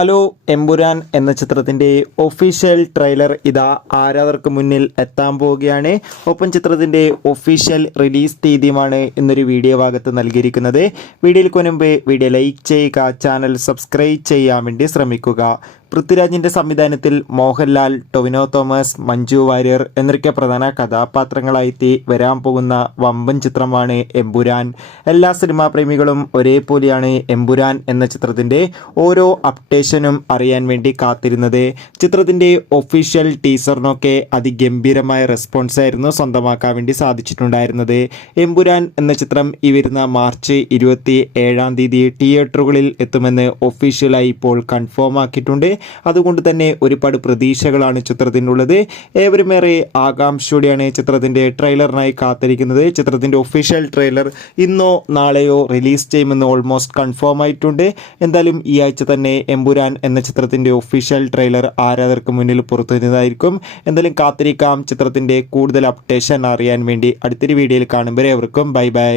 Hello Empuraan എന്ന ചിത്രത്തിൻ്റെ official trailer ഇതാ ആരാധകർക്ക് മുന്നിൽ എത്താൻ പോവുകയാണ്. ഒപ്പം ചിത്രത്തിൻ്റെ ഒഫീഷ്യൽ റിലീസ് തീയതിയുമാണ് ഇന്നൊരു വീഡിയോ ഭാഗത്ത് നൽകിയിരിക്കുന്നത്. വീഡിയോയിൽ മുൻപ് വീഡിയോ ലൈക്ക് ചെയ്യുക, ചാനൽ സബ്സ്ക്രൈബ് ചെയ്യാൻ വേണ്ടി ശ്രമിക്കുക. പൃഥ്വിരാജിൻ്റെ സംവിധാനത്തിൽ മോഹൻലാൽ, ടൊവിനോ തോമസ്, മഞ്ജു വാര്യർ എന്നൊക്കെ പ്രധാന കഥാപാത്രങ്ങളായി വരാൻ പോകുന്ന വമ്പൻ ചിത്രമാണ് എമ്പുരാൻ. എല്ലാ സിനിമാ പ്രേമികളും ഒരേപോലെയാണ് എമ്പുരാൻ എന്ന ചിത്രത്തിൻ്റെ ഓരോ അപ്ഡേഷനും അറിയാൻ വേണ്ടി കാത്തിരുന്നത്. ചിത്രത്തിൻ്റെ ഒഫീഷ്യൽ ടീസറിനൊക്കെ അതിഗംഭീരമായ റെസ്പോൺസ് ആയിരുന്നു സ്വന്തമാക്കാൻ വേണ്ടി സാധിച്ചിട്ടുണ്ടായിരുന്നത്. എമ്പുരാൻ എന്ന ചിത്രം ഈ വരുന്ന മാർച്ച് 27 തിയേറ്ററുകളിൽ എത്തുമെന്ന് ഒഫീഷ്യലായി ഇപ്പോൾ കൺഫേം ആക്കിയിട്ടുണ്ട്. അതുകൊണ്ട് തന്നെ ഒരുപാട് പ്രതീക്ഷകളാണ് ചിത്രത്തിനുള്ളത്. ഏവരുമേറെ ആകാംക്ഷയോടെയാണ് ചിത്രത്തിൻ്റെ ട്രെയിലറിനായി കാത്തിരിക്കുന്നത്. ചിത്രത്തിൻ്റെ ഒഫീഷ്യൽ ട്രെയിലർ ഇന്നോ നാളെയോ റിലീസ് ചെയ്യുമെന്ന് ഓൾമോസ്റ്റ് കൺഫേം ആയിട്ടുണ്ട്. എന്തായാലും ഈ ആഴ്ച തന്നെ എമ്പുരാൻ എന്ന ചിത്രത്തിൻ്റെ ഒഫീഷ്യൽ ട്രെയിലർ ആരാധകർക്ക് മുന്നിൽ പുറത്തുവരുന്നതായിരിക്കും. എന്തായാലും കാത്തിരിക്കാം ചിത്രത്തിൻ്റെ കൂടുതൽ അപ്ഡേഷൻ അറിയാൻ വേണ്ടി. അടുത്തൊരു വീഡിയോയിൽ കാണുമ്പോൾ ഏവർക്കും ബൈ ബൈ.